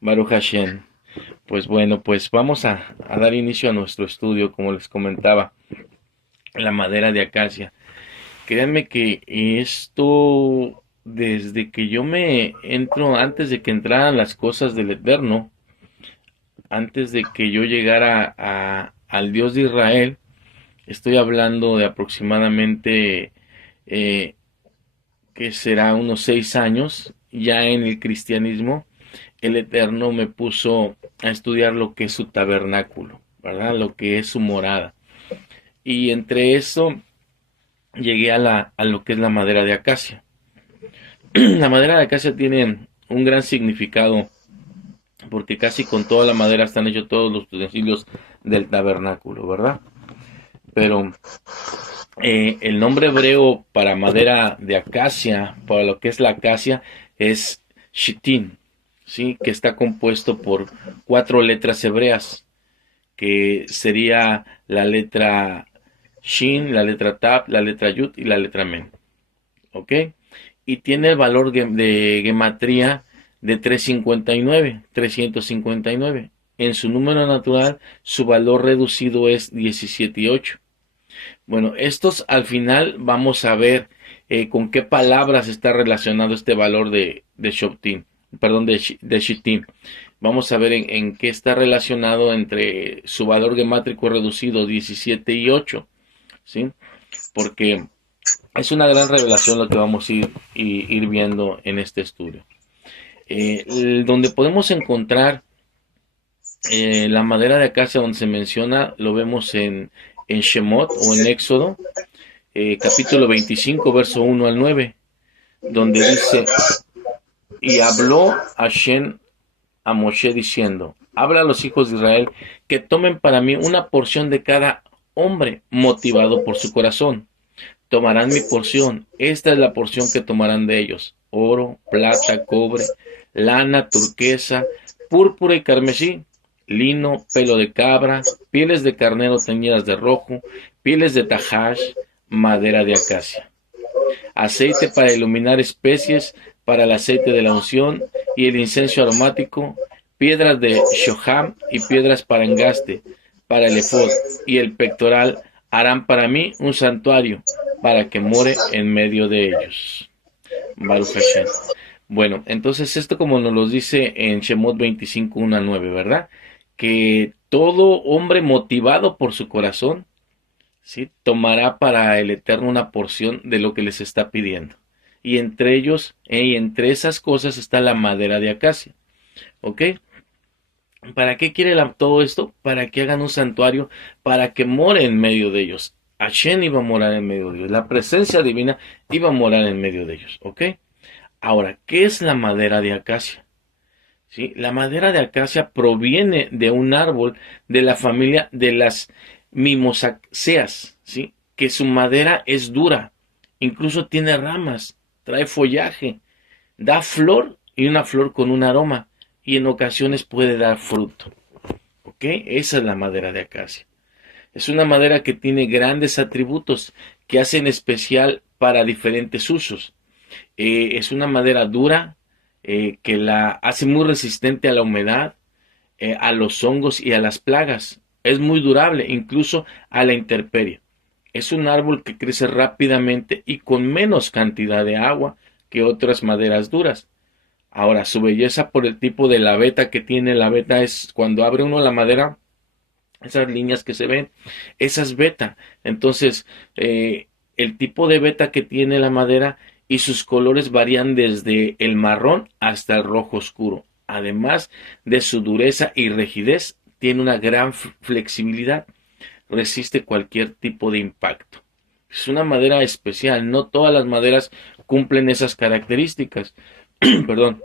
Baruch Hashem. Pues bueno, pues vamos a dar inicio a nuestro estudio, como les comentaba, la madera de acacia. Créanme que esto, desde que yo me entro, antes de que entraran las cosas del Eterno, antes de que yo llegara al Dios de Israel, estoy hablando de aproximadamente, eh, que será unos 6 años, ya en el cristianismo, el Eterno me puso a estudiar lo que es su tabernáculo, ¿verdad? Lo que es su morada. Y entre eso llegué a lo que es la madera de acacia. La madera de acacia tiene un gran significado porque casi con toda la madera están hechos todos los utensilios del tabernáculo, ¿verdad? Pero el nombre hebreo para madera de acacia, para lo que es la acacia, es shitin, ¿sí? Que está compuesto por 4 letras hebreas, que sería la letra Shin, la letra Tab, la letra Yud y la letra Men. ¿Ok? Y tiene el valor de gematría de 359, 359. En su número natural, su valor reducido es 17,8. Bueno, estos al final vamos a ver con qué palabras está relacionado este valor de Shoptin, perdón, de Shittim. Vamos a ver en qué está relacionado entre su valor gemátrico reducido 17 y 8, ¿sí? Porque es una gran revelación lo que vamos a ir viendo en este estudio. Donde podemos encontrar la madera de acacia donde se menciona, lo vemos en Shemot o en Éxodo, capítulo 25, verso 1 al 9, donde dice, y habló Hashem a Moshe diciendo, habla a los hijos de Israel que tomen para mí una porción de cada hombre motivado por su corazón. Tomarán mi porción, esta es la porción que tomarán de ellos, oro, plata, cobre, lana, turquesa, púrpura y carmesí, lino, pelo de cabra, pieles de carnero teñidas de rojo, pieles de tajash, madera de acacia, aceite para iluminar especies, para el aceite de la unción y el incienso aromático, piedras de shoham y piedras para engaste, para el efod y el pectoral harán para mí un santuario, para que more en medio de ellos. Baruch Hashem. Bueno, entonces esto como nos lo dice en Shemot 25, 1 al 9, ¿verdad? Que todo hombre motivado por su corazón, ¿sí? Tomará para el Eterno una porción de lo que les está pidiendo. Y entre ellos, y entre esas cosas está la madera de acacia. ¿Ok? ¿Para qué quiere todo esto? Para que hagan un santuario, para que more en medio de ellos. Hashem iba a morar en medio de ellos. La presencia divina iba a morar en medio de ellos. ¿Ok? Ahora, ¿qué es la madera de acacia? ¿Sí? La madera de acacia proviene de un árbol de la familia de las mimosaceas, ¿sí? Que su madera es dura, incluso tiene ramas, trae follaje, da flor y una flor con un aroma y en ocasiones puede dar fruto. ¿Ok? Esa es la madera de acacia. Es una madera que tiene grandes atributos que hacen especial para diferentes usos. Es una madera dura que la hace muy resistente a la humedad, a los hongos y a las plagas. Es muy durable, incluso a la intemperie. Es un árbol que crece rápidamente y con menos cantidad de agua que otras maderas duras. Ahora, su belleza por el tipo de la veta que tiene, la veta es cuando abre uno la madera, esas líneas que se ven, esas beta. Entonces, el tipo de beta que tiene la madera y sus colores varían desde el marrón hasta el rojo oscuro. Además de su dureza y rigidez, tiene una gran flexibilidad, resiste cualquier tipo de impacto. Es una madera especial, no todas las maderas cumplen esas características. Perdón.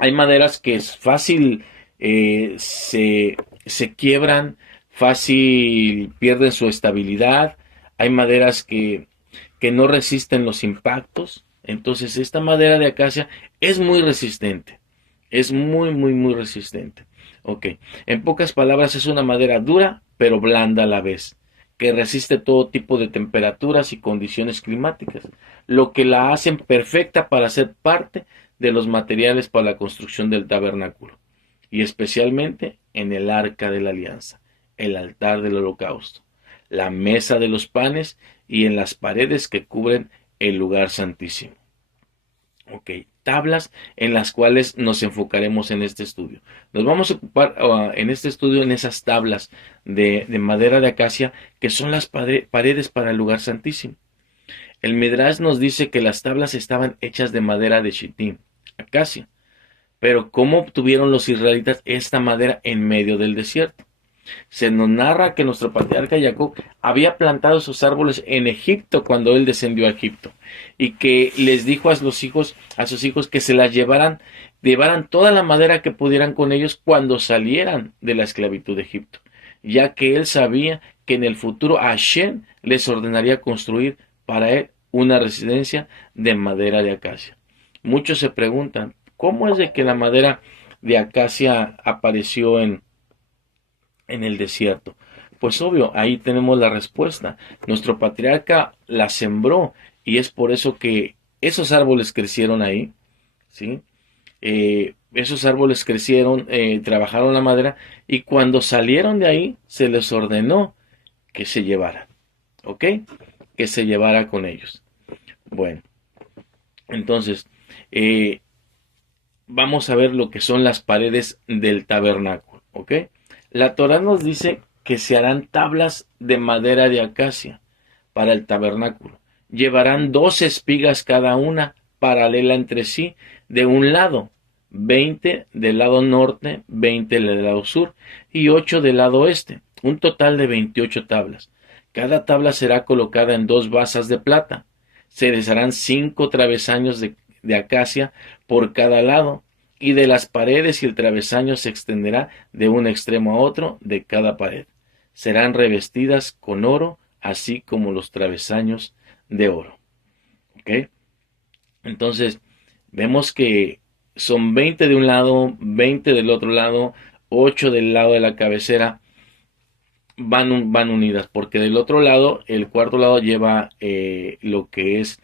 Hay maderas que es fácil, se quiebran, fácil pierden su estabilidad. Hay maderas que no resisten los impactos. Entonces esta madera de acacia es muy resistente. Es muy, muy, muy resistente. Ok. En pocas palabras es una madera dura, pero blanda a la vez, que resiste todo tipo de temperaturas y condiciones climáticas, lo que la hacen perfecta para ser parte de los materiales para la construcción del tabernáculo, y especialmente en el arca de la alianza, el altar del holocausto, la mesa de los panes y en las paredes que cubren el lugar santísimo. Ok, tablas en las cuales nos enfocaremos en este estudio. Nos vamos a ocupar en este estudio en esas tablas de madera de acacia que son las paredes para el lugar santísimo. El Midrash nos dice que las tablas estaban hechas de madera de chitim, acacia. Pero ¿cómo obtuvieron los israelitas esta madera en medio del desierto? Se nos narra que nuestro patriarca Jacob había plantado esos árboles en Egipto cuando él descendió a Egipto y que les dijo a sus hijos que se las llevaran toda la madera que pudieran con ellos cuando salieran de la esclavitud de Egipto, ya que él sabía que en el futuro Hashem les ordenaría construir para él una residencia de madera de acacia. Muchos se preguntan, ¿cómo es de que la madera de acacia apareció en el desierto? Pues obvio, ahí tenemos la respuesta. Nuestro patriarca la sembró y es por eso que esos árboles crecieron ahí, ¿sí? Esos árboles crecieron, trabajaron la madera y cuando salieron de ahí se les ordenó que se llevara, ¿ok? Que se llevara con ellos. Bueno, entonces, vamos a ver lo que son las paredes del tabernáculo, ¿ok? La Torá nos dice que se harán tablas de madera de acacia para el tabernáculo. Llevarán 12 espigas cada una, paralela entre sí, de un lado, 20 del lado norte, 20 del lado sur y 8 del lado oeste, un total de 28 tablas. Cada tabla será colocada en 2 basas de plata. Se les harán 5 travesaños de acacia por cada lado, y de las paredes y el travesaño se extenderá de un extremo a otro de cada pared. Serán revestidas con oro, así como los travesaños de oro. ¿Ok? Entonces, vemos que son 20 de un lado, 20 del otro lado, 8 del lado de la cabecera, van unidas, porque del otro lado, el cuarto lado lleva lo que es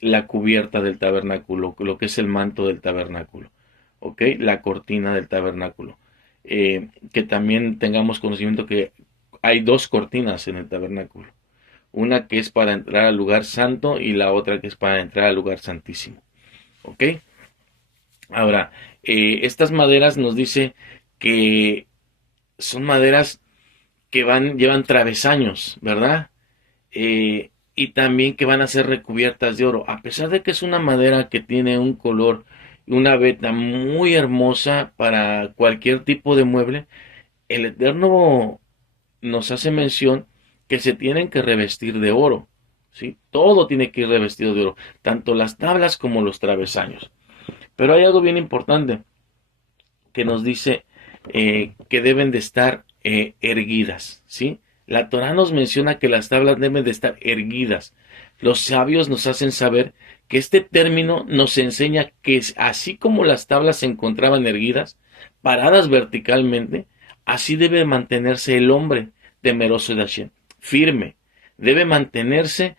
la cubierta del tabernáculo, lo que es el manto del tabernáculo, ¿ok? La cortina del tabernáculo. Que también tengamos conocimiento que hay 2 cortinas en el tabernáculo. Una que es para entrar al lugar santo y la otra que es para entrar al lugar santísimo, ¿ok? Ahora, estas maderas nos dice que son maderas que llevan travesaños, ¿verdad? Y también que van a ser recubiertas de oro, a pesar de que es una madera que tiene un color y una veta muy hermosa para cualquier tipo de mueble. El Eterno nos hace mención que se tienen que revestir de oro, ¿sí? Todo tiene que ir revestido de oro, tanto las tablas como los travesaños. Pero hay algo bien importante que nos dice que deben de estar erguidas, ¿sí? La Torá nos menciona que las tablas deben de estar erguidas. Los sabios nos hacen saber que este término nos enseña que así como las tablas se encontraban erguidas, paradas verticalmente, así debe mantenerse el hombre temeroso de Hashem, firme. Debe mantenerse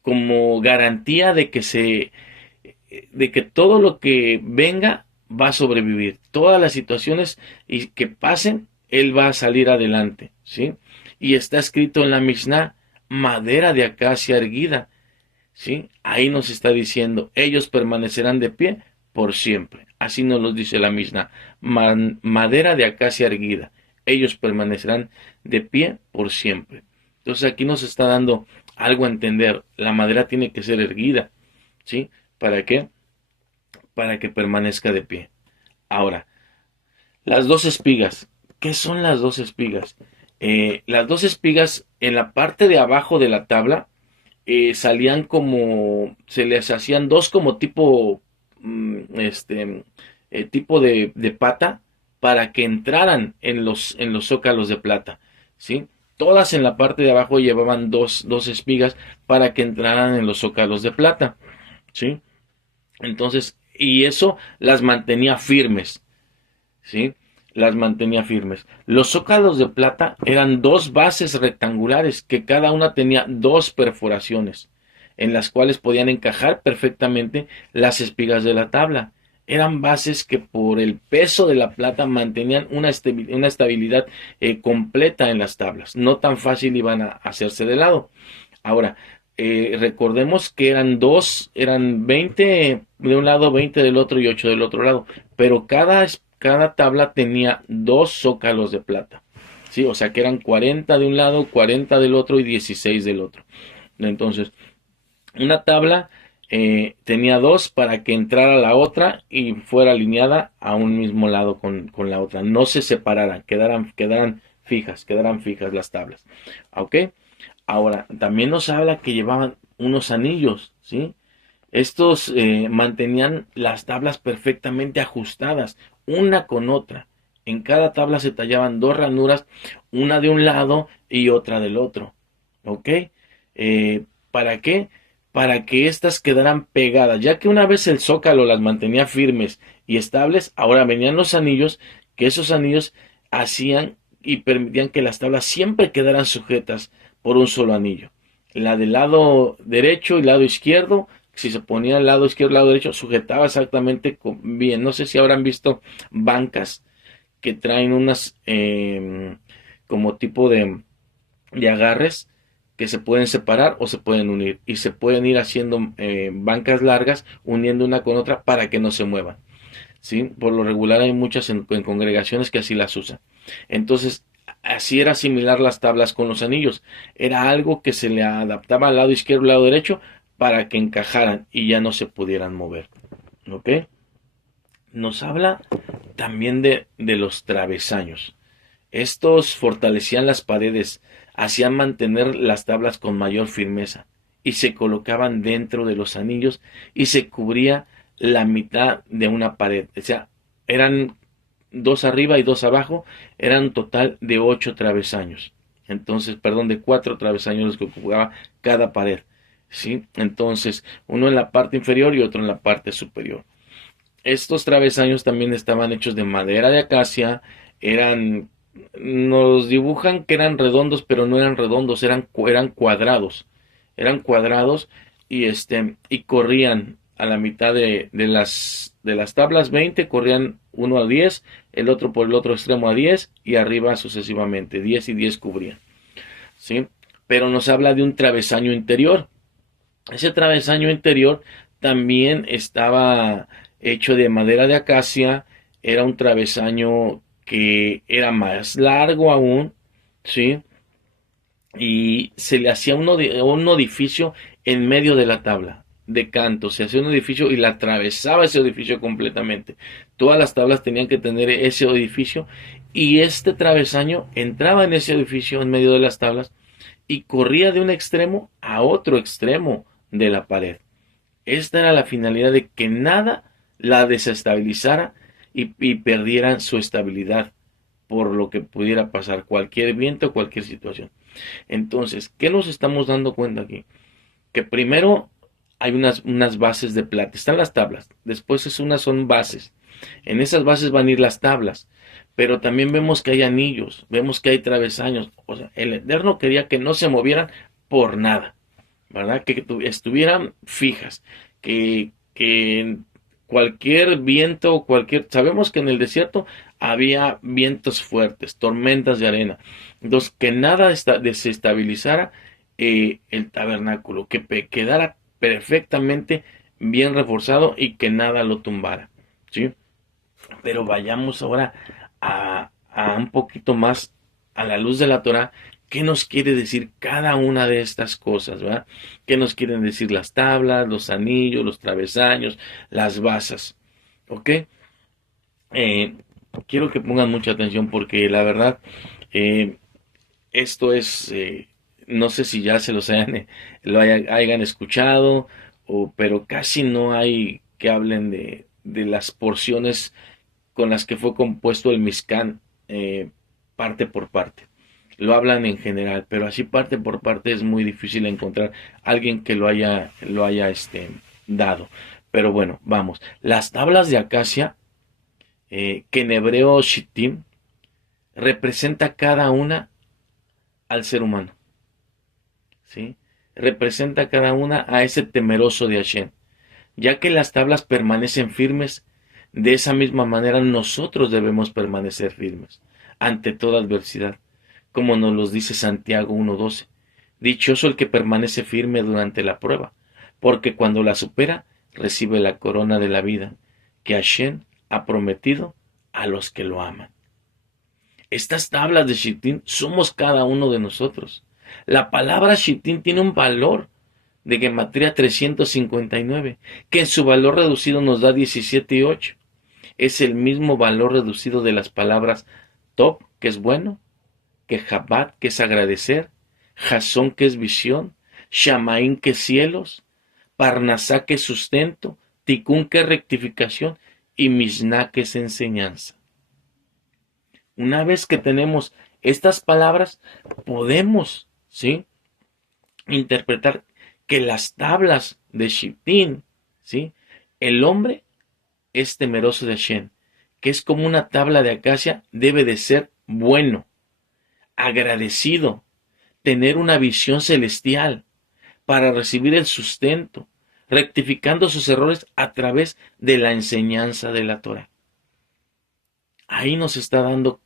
como garantía de que todo lo que venga va a sobrevivir. Todas las situaciones y que pasen, él va a salir adelante, ¿sí? Y está escrito en la Mishnah, madera de acacia erguida, ¿sí? Ahí nos está diciendo, ellos permanecerán de pie por siempre. Así nos lo dice la Mishnah, madera de acacia erguida, ellos permanecerán de pie por siempre. Entonces aquí nos está dando algo a entender, la madera tiene que ser erguida, ¿sí? ¿Para qué? Para que permanezca de pie. Ahora, las 2 espigas. ¿Qué son las 2 espigas? Las 2 espigas en la parte de abajo de la tabla salían como, se les hacían 2 como tipo, tipo de pata para que entraran en los zócalos de plata, ¿sí? Todas en la parte de abajo llevaban dos espigas para que entraran en los zócalos de plata, ¿sí? Entonces, y eso las mantenía firmes, ¿sí? Las mantenía firmes. Los zócalos de plata eran 2 bases rectangulares que cada una tenía 2 perforaciones. en las cuales podían encajar perfectamente las espigas de la tabla. Eran bases que por el peso de la plata mantenían una estabilidad completa en las tablas. No tan fácil iban a hacerse de lado. Ahora, recordemos que eran 20 de un lado, 20 del otro y 8 del otro lado, pero cada tabla tenía dos zócalos de plata. Sí, o sea que eran 40 de un lado, 40 del otro y 16 del otro. Entonces, una tabla tenía dos para que entrara la otra y fuera alineada a un mismo lado con la otra. No se separaran, quedaran fijas las tablas. ¿Ok? Ahora, también nos habla que llevaban unos anillos, ¿sí? Estos mantenían las tablas perfectamente ajustadas, una con otra. En cada tabla se tallaban dos ranuras, una de un lado y otra del otro. ¿Ok? ¿Para qué? Para que éstas quedaran pegadas, ya que una vez el zócalo las mantenía firmes y estables, ahora venían los anillos, que esos anillos hacían y permitían que las tablas siempre quedaran sujetas por un solo anillo. La del lado derecho y lado izquierdo, si se ponía al lado izquierdo y lado derecho, sujetaba exactamente bien. No sé si habrán visto bancas que traen unas como tipo de agarres que se pueden separar o se pueden unir y se pueden ir haciendo bancas largas uniendo una con otra para que no se muevan. ¿Sí? Por lo regular hay muchas en congregaciones que así las usan. Entonces, así era similar las tablas con los anillos. Era algo que se le adaptaba al lado izquierdo y al lado derecho para que encajaran y ya no se pudieran mover. ¿Ok? Nos habla también de los travesaños. Estos fortalecían las paredes, hacían mantener las tablas con mayor firmeza y se colocaban dentro de los anillos y se cubría la mitad de una pared. O sea, eran dos arriba y dos abajo, eran un total de 8 travesaños. Entonces, perdón, de 4 travesaños los que ocupaba cada pared. ¿Sí? Entonces, uno en la parte inferior y otro en la parte superior. Estos travesaños también estaban hechos de madera de acacia, eran, nos dibujan que eran redondos, pero no eran redondos, eran cuadrados y corrían a la mitad de las tablas 20, corrían uno a 10, el otro por el otro extremo a 10 y arriba sucesivamente, 10 y 10 cubrían, ¿sí? Pero nos habla de un travesaño interior. Ese travesaño interior también estaba hecho de madera de acacia, era un travesaño que era más largo aún, ¿sí? Y se le hacía un edificio en medio de la tabla de canto, se hacía un edificio y la atravesaba ese edificio completamente. Todas las tablas tenían que tener ese edificio y este travesaño entraba en ese edificio en medio de las tablas y corría de un extremo a otro extremo de la pared. Esta era la finalidad de que nada la desestabilizara y perdieran su estabilidad por lo que pudiera pasar, cualquier viento, cualquier situación. Entonces, ¿qué nos estamos dando cuenta aquí? Que primero hay unas bases de plata, están las tablas, después son bases. En esas bases van a ir las tablas, pero también vemos que hay anillos, vemos que hay travesaños. O sea, el Eterno quería que no se movieran por nada, ¿verdad? Que estuvieran fijas, que cualquier viento, sabemos que en el desierto había vientos fuertes, tormentas de arena, entonces que nada desestabilizara el tabernáculo, que quedara perfectamente bien reforzado y que nada lo tumbara, ¿sí? Pero vayamos ahora a un poquito más a la luz de la Torah. ¿Qué nos quiere decir cada una de estas cosas, verdad? ¿Qué nos quieren decir las tablas, los anillos, los travesaños, las basas? ¿Ok? Eh, quiero que pongan mucha atención porque la verdad, eh, esto no sé si ya se los hayan escuchado, pero casi no hay que hablen de las porciones con las que fue compuesto el Mishkan, parte por parte. Lo hablan en general, pero así parte por parte es muy difícil encontrar alguien que lo haya dado. Pero bueno, vamos. Las tablas de acacia, que en hebreo shittim, representa cada una al ser humano, ¿sí? representa cada una a ese temeroso de Hashem. Ya que las tablas permanecen firmes, de esa misma manera nosotros debemos permanecer firmes ante toda adversidad, como nos lo dice Santiago 1:12. Dichoso el que permanece firme durante la prueba, porque cuando la supera, recibe la corona de la vida que Hashem ha prometido a los que lo aman. Estas tablas de Shittim somos cada uno de nosotros. La palabra Shittim tiene un valor de gematría 359, que en su valor reducido nos da 17:8. Es el mismo valor reducido de las palabras Tov, que es bueno, que Jabat, que es agradecer, Jasón, que es visión, Shamaín, que es cielos, Parnasá, que es sustento, Tikún, que es rectificación, y Misná, que es enseñanza. Una vez que tenemos estas palabras, podemos, ¿sí?, interpretar que las tablas de Shittim, ¿sí?, el hombre es temeroso de Hashem, que es como una tabla de acacia, debe de ser bueno, agradecido, tener una visión celestial para recibir el sustento, rectificando sus errores a través de la enseñanza de la Torah. Ahí nos está dando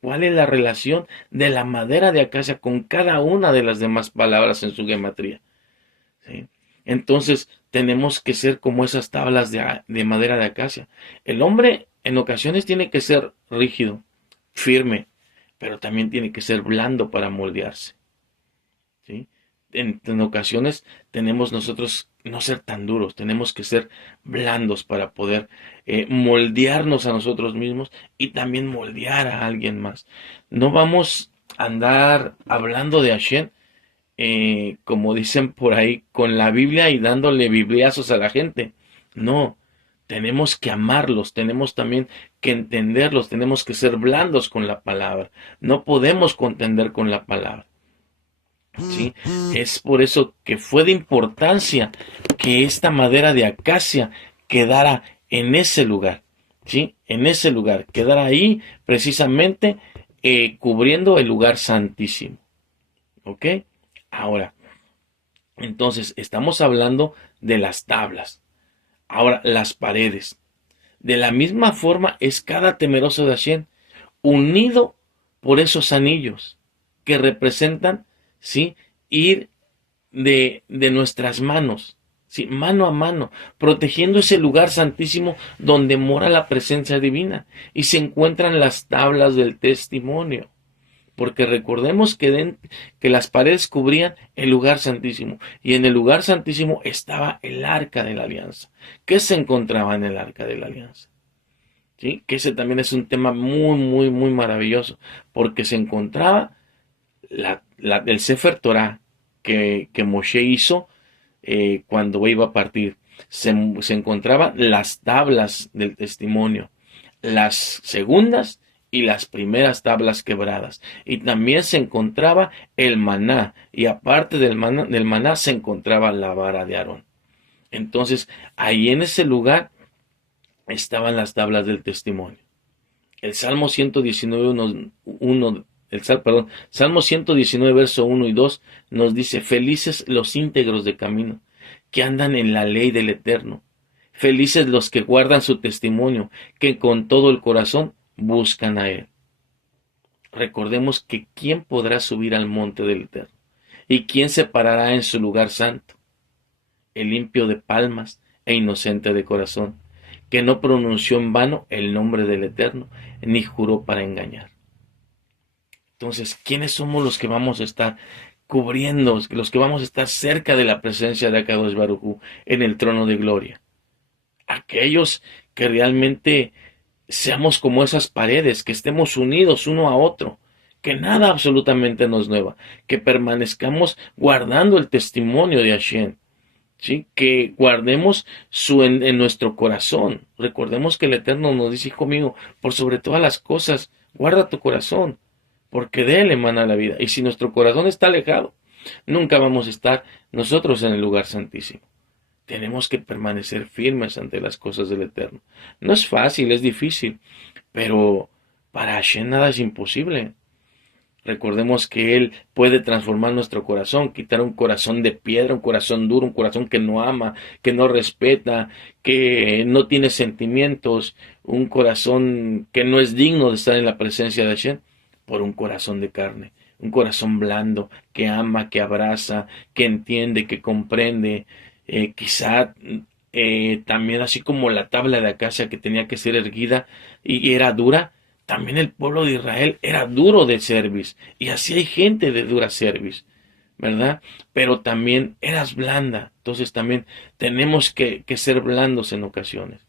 cuál es la relación de la madera de acacia con cada una de las demás palabras en su gematría, ¿sí? Entonces tenemos que ser como esas tablas de madera de acacia. El hombre en ocasiones tiene que ser rígido, firme, pero también tiene que ser blando para moldearse, ¿sí? En ocasiones tenemos nosotros no ser tan duros, tenemos que ser blandos para poder moldearnos a nosotros mismos y también moldear a alguien más. No vamos a andar hablando de Hashem, como dicen por ahí, con la Biblia y dándole bibliazos a la gente. No, tenemos que amarlos, tenemos también que entenderlos, tenemos que ser blandos con la palabra. No podemos contender con la palabra, ¿sí? Es por eso que fue de importancia que esta madera de acacia quedara en ese lugar, ¿sí? En ese lugar, quedara ahí precisamente cubriendo el lugar santísimo, ¿ok? Ahora, entonces estamos hablando de las tablas. Ahora, las paredes. De la misma forma es cada temeroso de Hashem, unido por esos anillos que representan, ¿sí?, ir de nuestras manos, ¿sí?, mano a mano, protegiendo ese lugar santísimo donde mora la presencia divina y se encuentran las tablas del testimonio. Porque recordemos que las paredes cubrían el lugar santísimo y en el lugar santísimo estaba el arca de la alianza. ¿Qué se encontraba en el arca de la alianza? ¿Sí? Que ese también es un tema muy, muy, muy maravilloso, porque se encontraba el Sefer Torah que Moshe hizo cuando iba a partir. Se encontraban las tablas del testimonio, las segundas y las primeras tablas quebradas. Y también se encontraba el maná, y aparte del maná se encontraba la vara de Aarón. Entonces, ahí en ese lugar estaban las tablas del testimonio. El Salmo 119, Salmo 119, verso 1 y 2 nos dice: felices los íntegros de camino, que andan en la ley del Eterno. Felices los que guardan su testimonio, que con todo el corazón buscan a Él. Recordemos que ¿quién podrá subir al monte del Eterno? ¿Y quién se parará en su lugar santo? El limpio de palmas e inocente de corazón, que no pronunció en vano el nombre del Eterno, ni juró para engañar. Entonces, ¿quiénes somos los que vamos a estar cubriendo, los que vamos a estar cerca de la presencia de Akadosh Baruj Hu en el trono de gloria? Aquellos que realmente seamos como esas paredes, que estemos unidos uno a otro, que nada absolutamente nos mueva, que permanezcamos guardando el testimonio de Hashem, ¿sí? Que guardemos en nuestro corazón. Recordemos que el Eterno nos dice: hijo mío, por sobre todas las cosas, guarda tu corazón, porque de él emana la vida. Y si nuestro corazón está alejado, nunca vamos a estar nosotros en el lugar santísimo. Tenemos que permanecer firmes ante las cosas del Eterno. No es fácil, es difícil, pero para Hashem nada es imposible. Recordemos que Él puede transformar nuestro corazón, quitar un corazón de piedra, un corazón duro, un corazón que no ama, que no respeta, que no tiene sentimientos, un corazón que no es digno de estar en la presencia de Hashem, por un corazón de carne, un corazón blando, que ama, que abraza, que entiende, que comprende, quizá también así como la tabla de acacia que tenía que ser erguida y era dura, también el pueblo de Israel era duro de cerviz, y así hay gente de dura cerviz, ¿verdad? Pero también eras blanda, entonces también tenemos que ser blandos en ocasiones.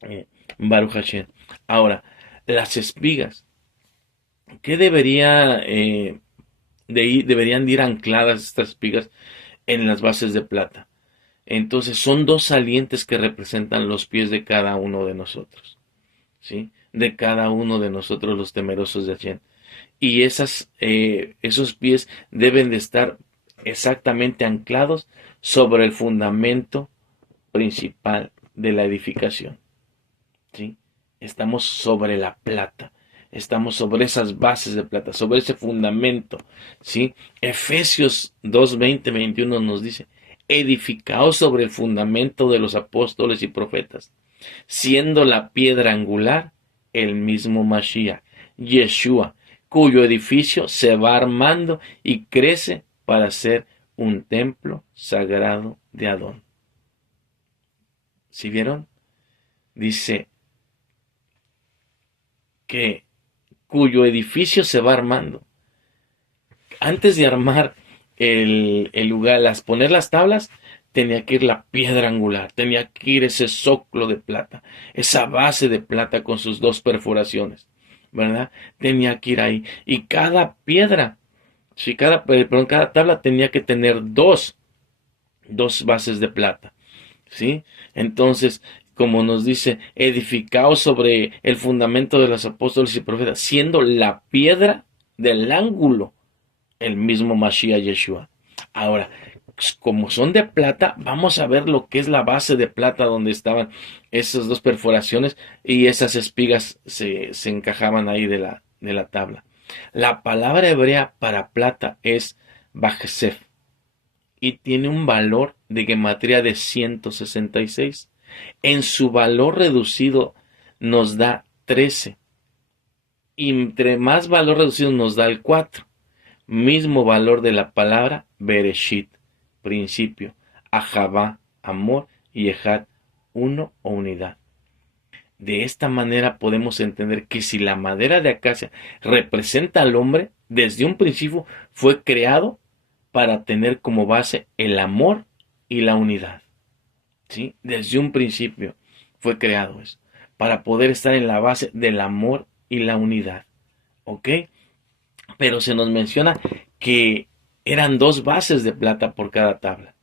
Eh, Baruch Hashem. Ahora, las espigas, ¿qué deberían de ir ancladas estas espigas en las bases de plata? Entonces son dos salientes que representan los pies de cada uno de nosotros, ¿sí? De cada uno de nosotros los temerosos de Hashem. Y esos pies deben de estar exactamente anclados sobre el fundamento principal de la edificación, ¿sí? Estamos sobre la plata, estamos sobre esas bases de plata, sobre ese fundamento, ¿sí? Efesios 2, 20, 21 nos dice, edificaos sobre el fundamento de los apóstoles y profetas, siendo la piedra angular el mismo Mashiach, Yeshua, cuyo edificio se va armando y crece para ser un templo sagrado de Adón. ¿Sí vieron? Dice que cuyo edificio se va armando. Antes de armar el lugar, poner las tablas, tenía que ir la piedra angular, tenía que ir ese zócalo de plata, esa base de plata con sus dos perforaciones, ¿verdad? Tenía que ir ahí. Y cada piedra, si cada tabla tenía que tener dos bases de plata, ¿sí? Entonces, como nos dice, edificaos sobre el fundamento de los apóstoles y profetas, siendo la piedra del ángulo el mismo Mashiach Yeshua. Ahora, como son de plata, vamos a ver lo que es la base de plata donde estaban esas dos perforaciones y esas espigas se encajaban ahí de la tabla. La palabra hebrea para plata es Bajsef y tiene un valor de gematría de 166. En su valor reducido nos da 13. Y entre más valor reducido nos da el 4. Mismo valor de la palabra Bereshit, principio, Ahabá, amor, y Ejad, uno o unidad. De esta manera podemos entender que si la madera de acacia representa al hombre, desde un principio fue creado para tener como base el amor y la unidad. ¿Sí? Desde un principio fue creado eso, para poder estar en la base del amor y la unidad. ¿Ok? Pero se nos menciona que eran dos bases de plata por cada tabla.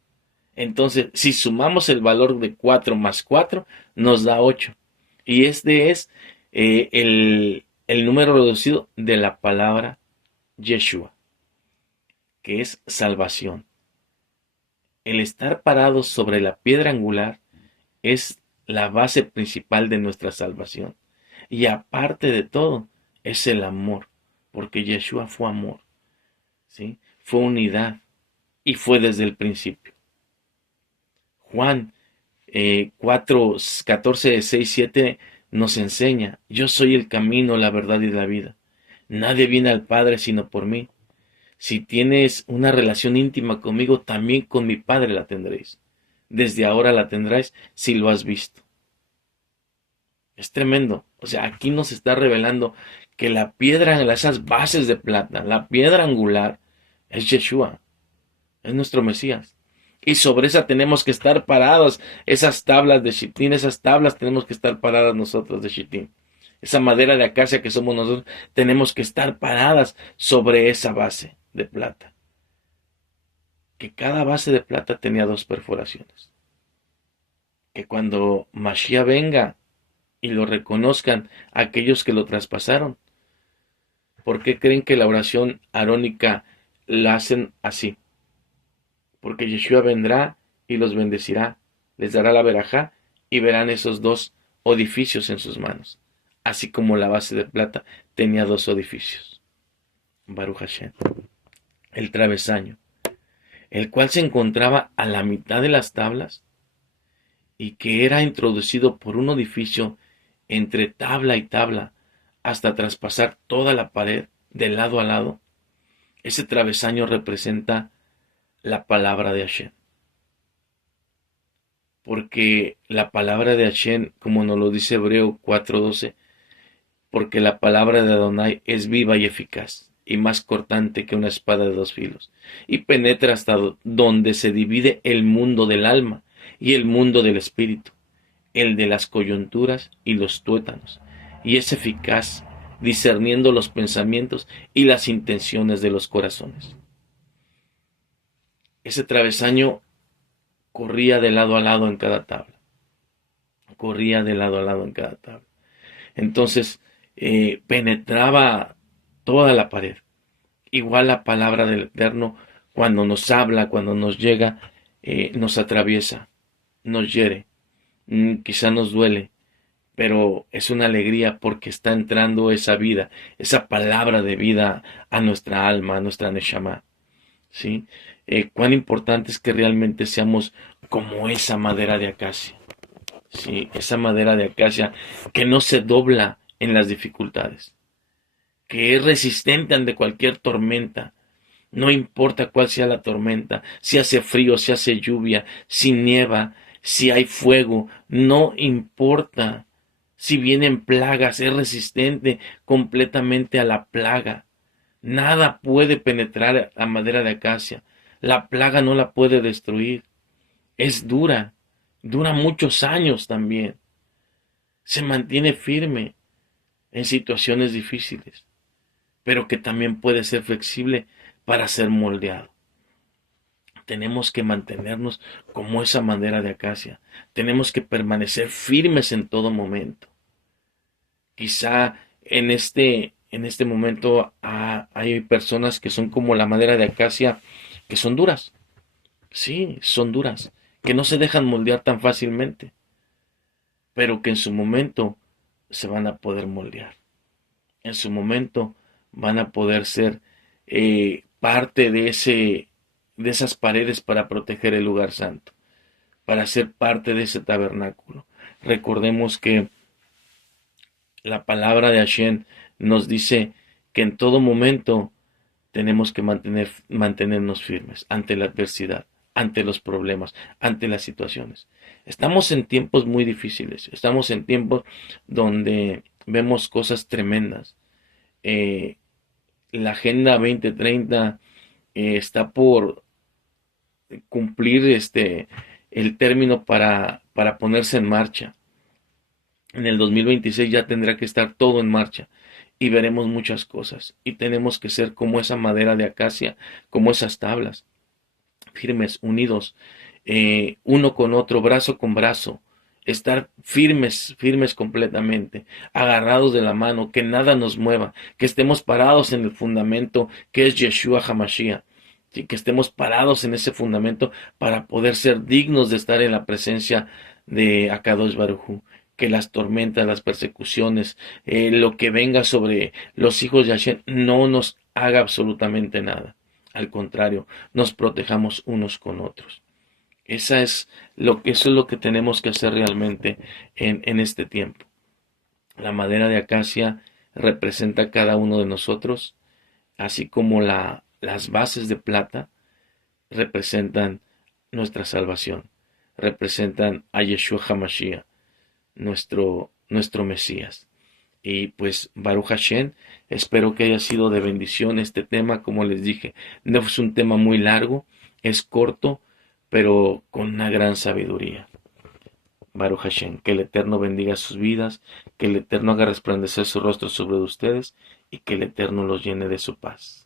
Entonces, si sumamos el valor de 4 más 4, nos da 8. Y este es el número reducido de la palabra Yeshua, que es salvación. El estar parados sobre la piedra angular es la base principal de nuestra salvación. Y aparte de todo, es el amor, porque Yeshua fue amor, ¿sí? Fue unidad y fue desde el principio. Juan 4, 14, 6, 7 nos enseña, yo soy el camino, la verdad y la vida. Nadie viene al Padre sino por mí. Si tienes una relación íntima conmigo, también con mi Padre la tendréis. Desde ahora la tendráis si lo has visto. Es tremendo. O sea, aquí nos está revelando que la piedra, esas bases de plata, la piedra angular, es Yeshua, es nuestro Mesías. Y sobre esa tenemos que estar parados, esas tablas de Shittim, esas tablas tenemos que estar paradas nosotros de Shittim. Esa madera de acacia que somos nosotros, tenemos que estar paradas sobre esa base de plata. Que cada base de plata tenía dos perforaciones. Que cuando Mashiach venga y lo reconozcan aquellos que lo traspasaron, ¿por qué creen que la oración arónica la hacen así? Porque Yeshua vendrá y los bendecirá, les dará la verajá y verán esos dos edificios en sus manos, así como la base de plata tenía dos edificios. Baruch Hashem, el travesaño, el cual se encontraba a la mitad de las tablas y que era introducido por un orificio entre tabla y tabla hasta traspasar toda la pared de lado a lado. Ese travesaño representa la palabra de Hashem. Porque la palabra de Hashem, como nos lo dice Hebreo 4:12, porque la palabra de Adonai es viva y eficaz, y más cortante que una espada de dos filos, y penetra hasta donde se divide el mundo del alma y el mundo del espíritu, el de las coyunturas y los tuétanos, y es eficaz, discerniendo los pensamientos y las intenciones de los corazones. Ese travesaño corría de lado a lado en cada tabla. Corría de lado a lado en cada tabla. Entonces, penetraba toda la pared. Igual la palabra del Eterno, cuando nos habla, cuando nos llega, nos atraviesa, nos hiere. Quizá nos duele, pero es una alegría porque está entrando esa vida, esa palabra de vida a nuestra alma, a nuestra neshama. ¿Sí? Cuán importante es que realmente seamos como esa madera de acacia. ¿Sí? Esa madera de acacia que no se dobla en las dificultades, que es resistente ante cualquier tormenta. No importa cuál sea la tormenta, si hace frío, si hace lluvia, si nieva, si hay fuego, no importa. Si vienen plagas, es resistente completamente a la plaga. Nada puede penetrar la madera de acacia. La plaga no la puede destruir. Es dura, dura muchos años también. Se mantiene firme en situaciones difíciles, pero que también puede ser flexible para ser moldeado. Tenemos que mantenernos como esa madera de acacia. Tenemos que permanecer firmes en todo momento. Quizá en este momento hay personas que son como la madera de acacia, que son duras. Sí, son duras, que no se dejan moldear tan fácilmente, pero que en su momento se van a poder moldear. En su momento van a poder ser parte de esas paredes para proteger el lugar santo, para ser parte de ese tabernáculo. Recordemos que la palabra de Hashem nos dice que en todo momento tenemos que mantenernos firmes ante la adversidad, ante los problemas, ante las situaciones. Estamos en tiempos muy difíciles, estamos en tiempos donde vemos cosas tremendas. La Agenda 2030 está por cumplir el término para ponerse en marcha. En el 2026 ya tendrá que estar todo en marcha y veremos muchas cosas. Y tenemos que ser como esa madera de acacia, como esas tablas, firmes, unidos, uno con otro, brazo con brazo. Estar firmes, firmes completamente, agarrados de la mano, que nada nos mueva, que estemos parados en el fundamento que es Yeshua HaMashiach. ¿Sí? Que estemos parados en ese fundamento para poder ser dignos de estar en la presencia de Akadosh Baruj Hu. Que las tormentas, las persecuciones, lo que venga sobre los hijos de Hashem no nos haga absolutamente nada. Al contrario, nos protejamos unos con otros. Eso es lo que tenemos que hacer realmente en este tiempo. La madera de acacia representa a cada uno de nosotros, así como las bases de plata representan nuestra salvación, representan a Yeshua HaMashiach, nuestro Mesías. Y pues Baruch Hashem, espero que haya sido de bendición este tema. Como les dije, no es un tema muy largo, es corto, pero con una gran sabiduría. Baruch Hashem, que el Eterno bendiga sus vidas, que el Eterno haga resplandecer su rostro sobre ustedes y que el Eterno los llene de su paz.